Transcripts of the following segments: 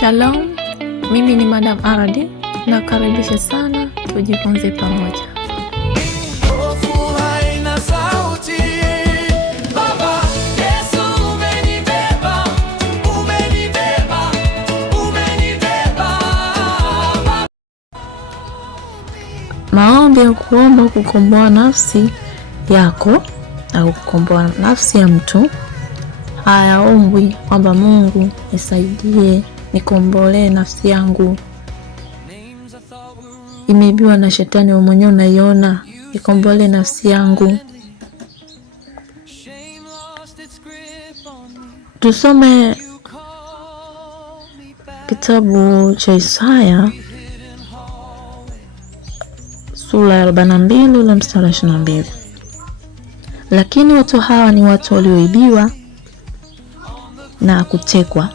Shalom, mimi ni Madam Aradi na karibisha sana tujifunze pamoja. Maombi ya kuomba kukomboa nafsi yako au kukomboa nafsi ya mtu hayaombwi kwamba Mungu nisaidie nikombolee nafsi yangu, imeibiwa na shetani, wewe mwenyewe unaiona, nikombolee nafsi yangu. Tusome kitabu cha Isaya sura ya 42 na mstari 22. Lakini watu hawa ni watu walioibiwa na kutekwa,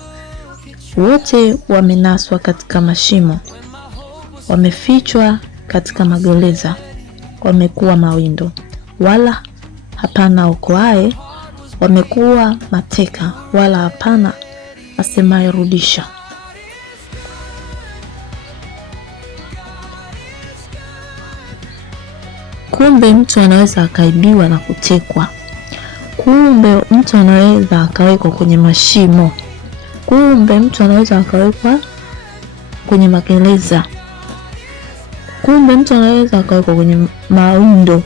wote wamenaswa katika mashimo, wamefichwa katika magereza, wamekuwa mawindo, wala hapana okoaye, wamekuwa mateka, wala hapana asemaye rudisha. Kumbe mtu anaweza akaibiwa na kutekwa. Kumbe mtu anaweza akawekwa kwenye mashimo. Kumbe mtu anaweza akawekwa kwenye magereza. Kumbe mtu anaweza akawekwa kwenye mawindo,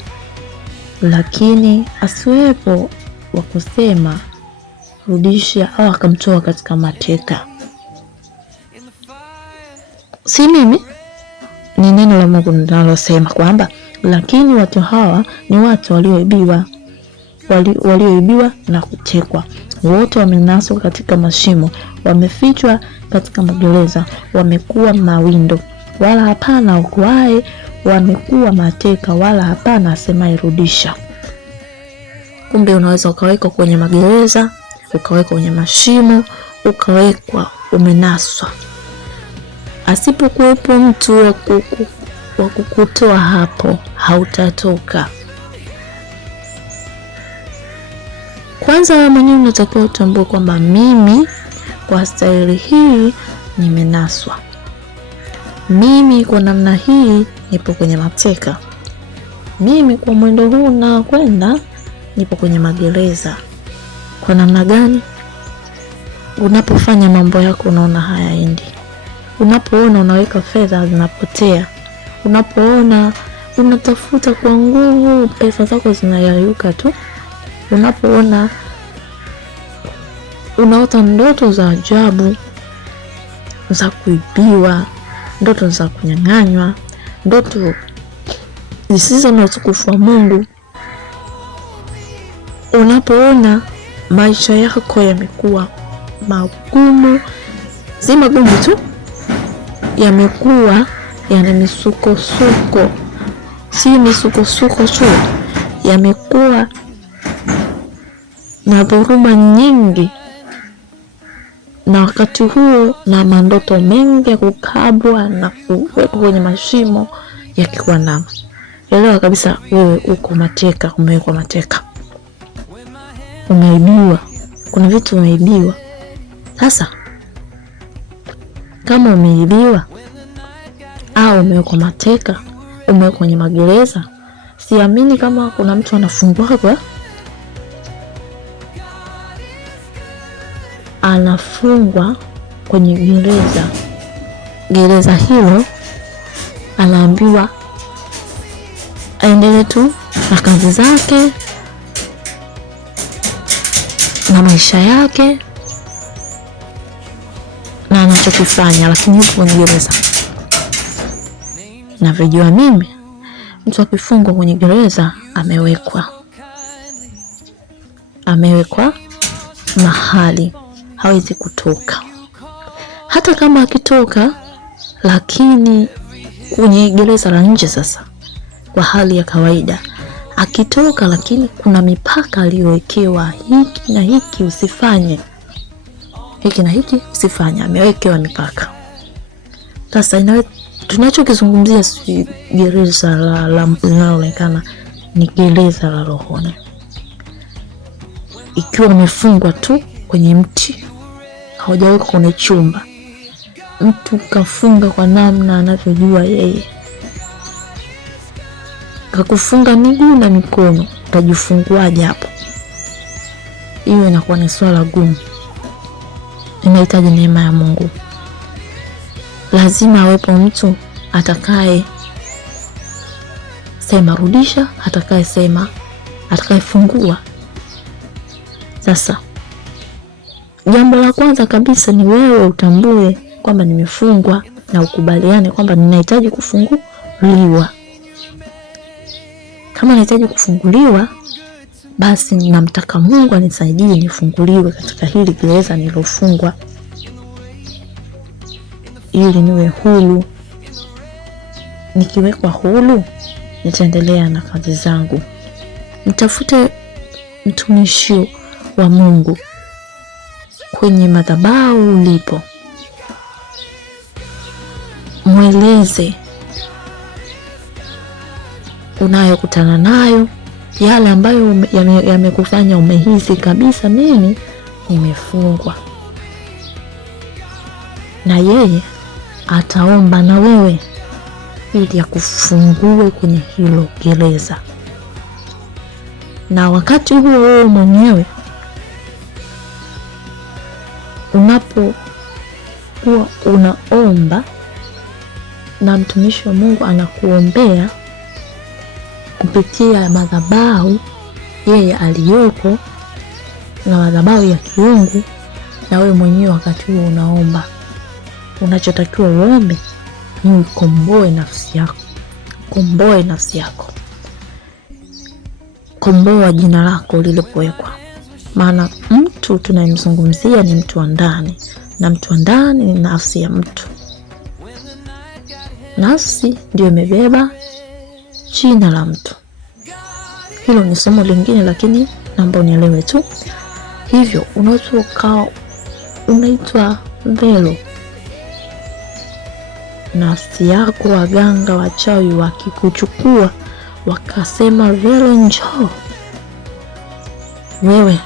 lakini asiwepo wa kusema rudisha au akamtoa katika mateka. Si mimi, ni neno la Mungu linalosema kwamba lakini watu hawa ni watu walioibiwa na kutekwa, wote wamenaswa katika mashimo, wamefichwa katika magereza, wamekuwa mawindo, wala hapana okoaye, wamekuwa mateka, wala hapana asemaye rudisha. Kumbe unaweza ukawekwa kwenye magereza, ukawekwa kwenye mashimo, ukawekwa umenaswa. Asipokuwepo mtu wa kukutoa hapo, hautatoka. Kwanza wewe mwenyewe unatakiwa utambue kwamba mimi kwa staili hii nimenaswa. Mimi kwa namna hii nipo kwenye mateka. Mimi kwa mwendo huu na kwenda nipo kwenye magereza. Kwa namna gani? Unapofanya mambo yako unaona hayaendi. Unapoona unaweka fedha zinapotea. Unapoona unatafuta kwa nguvu pesa zako zinayayuka tu. Unapoona unaota ndoto za ajabu za kuibiwa, ndoto za kunyang'anywa, ndoto zisizo na utukufu wa Mungu. Unapoona maisha yako yamekuwa magumu, si magumu tu, yamekuwa yana misukosuko, si misukosuko tu, yamekuwa na dhoruba nyingi, na wakati huo na mandoto mengi ya kukabwa na kuwekwa kwenye mashimo ya kiwanama. Elewa kabisa wewe uko mateka, umewekwa mateka, umeibiwa, kuna vitu umeibiwa. Sasa kama umeibiwa au umewekwa mateka, umewekwa kwenye magereza, siamini kama kuna mtu anafungwa kwenye gereza hilo, anaambiwa aendelee tu na kazi zake na maisha yake na anachokifanya, lakini yuko kwenye gereza. Na vijua mimi, mtu akifungwa kwenye gereza amewekwa mahali, hawezi kutoka. Hata kama akitoka, lakini kwenye gereza la nje sasa, kwa hali ya kawaida akitoka, lakini kuna mipaka aliyowekewa, hiki na hiki usifanye, hiki na hiki usifanye, amewekewa mipaka. Sasa tunachokizungumzia si gereza la linaloonekana, ni gereza la rohoni. Ikiwa umefungwa tu kwenye mti, haujawekwa kwenye chumba, mtu kafunga kwa namna anavyojua yeye, kakufunga miguu na mikono, utajifunguaje hapo? Hiyo inakuwa ni swala gumu. Inahitaji neema ya Mungu. Lazima awepo mtu atakaye sema rudisha, atakaye fungua. Sasa jambo la kwanza kabisa ni wewe utambue kwamba nimefungwa na ukubaliane kwamba ninahitaji kufunguliwa. Kama nahitaji kufunguliwa, basi namtaka Mungu anisaidie nifunguliwe katika hili gereza nilofungwa, ili niwe huru. Nikiwekwa huru, nitaendelea na kazi zangu. Mtafute mtumishi wa Mungu kwenye madhabahu ulipo, mweleze unayokutana nayo, yale ambayo yamekufanya umehisi kabisa mimi nimefungwa, na yeye ataomba na wewe ili akufungue kwenye hilo gereza. Na wakati huo wewe mwenyewe unapokuwa unaomba na mtumishi wa Mungu anakuombea kupitia madhabahu yeye aliyoko na madhabahu ya kiungu, na wewe mwenyewe wakati huo unaomba, unachotakiwa uombe ni ukomboe nafsi yako. Komboe nafsi yako, komboa jina lako lilipowekwa. Maana mtu tunayemzungumzia ni mtu wa ndani, na mtu wa ndani ni nafsi ya mtu. Nafsi ndio imebeba jina la mtu. Hilo ni somo lingine, lakini naomba unielewe tu. Hivyo unachokaa unaitwa velo. Nafsi yako waganga wachawi wakikuchukua wakasema velo njoo, wewe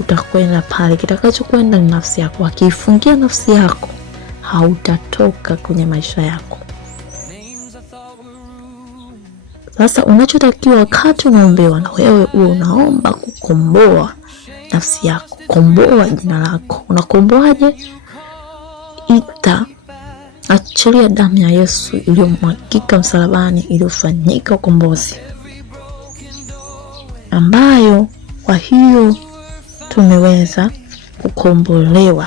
utakwenda pale, kitakachokwenda ni nafsi yako. Wakifungia nafsi yako, hautatoka kwenye maisha yako. Sasa unachotakiwa wakati unaombewa, na wewe uwe unaomba kukomboa nafsi yako, komboa jina lako. Unakomboaje? Achilia damu ya Yesu iliyomwagika msalabani, iliyofanyika ukombozi, ambayo kwa hiyo tumeweza kukombolewa,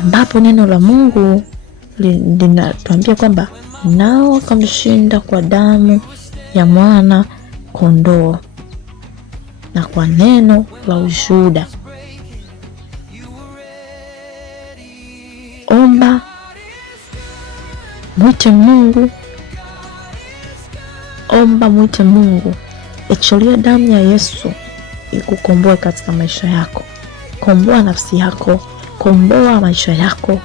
ambapo neno la Mungu linatuambia kwamba nao wakamshinda kwa damu ya mwana kondoo na kwa neno la ushuhuda. Omba, mwite Mungu. Omba, mwite Mungu. Achilia damu ya Yesu ikukomboe katika maisha yako. Komboa nafsi yako, komboa maisha yako,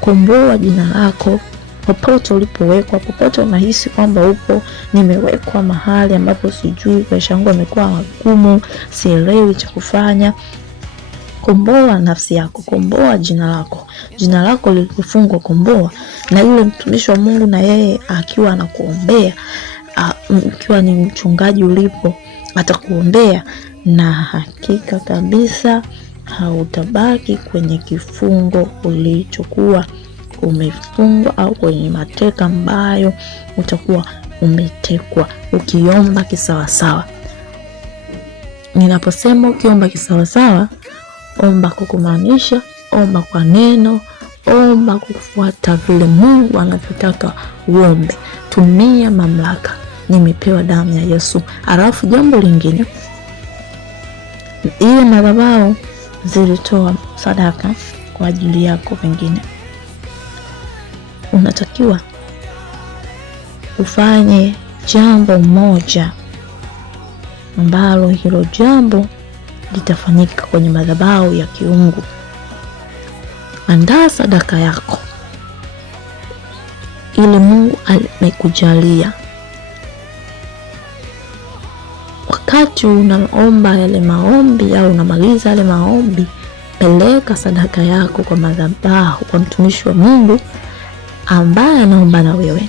komboa jina lako. Popote ulipowekwa, popote unahisi kwamba upo, nimewekwa mahali ambapo sijui, maisha yangu yamekuwa magumu, sielewi cha kufanya, komboa nafsi yako, komboa jina lako. Jina lako lilifungwa, komboa. Na yule mtumishi wa Mungu na yeye akiwa anakuombea, ikiwa ni mchungaji ulipo, atakuombea, na hakika kabisa hautabaki kwenye kifungo ulichokuwa umefungwa au kwenye mateka ambayo utakuwa umetekwa, ukiomba kisawasawa. Ninaposema ukiomba kisawasawa, omba kwa kumaanisha, omba kwa neno, omba kufuata vile Mungu anavyotaka uombe. Tumia mamlaka nimepewa damu ya Yesu. Alafu jambo lingine, ile madhabahu zilitoa sadaka kwa ajili yako, pengine unatakiwa ufanye jambo moja ambalo hilo jambo litafanyika kwenye madhabahu ya kiungu. Andaa sadaka yako ili Mungu amekujalia. Wakati unaomba yale maombi au unamaliza yale maombi, peleka sadaka yako kwa madhabahu, kwa mtumishi wa Mungu ambaye anaomba na wewe,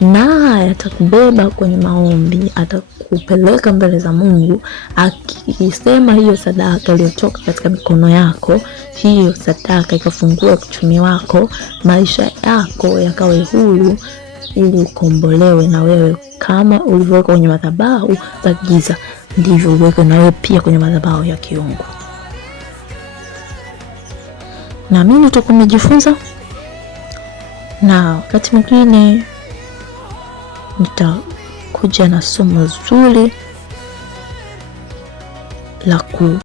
naye atakubeba kwenye maombi, atakupeleka mbele za Mungu, akisema hiyo sadaka iliyotoka katika mikono yako, hiyo sadaka ikafungue uchumi wako, maisha yako yakawe huru, ili ukombolewe na wewe. Kama ulivyoweka kwenye madhabahu za giza, ndivyo uweke na wewe pia kwenye madhabahu ya kiungu. Na mimi utakuwa umejifunza, na wakati mwingine nitakuja na somo zuri la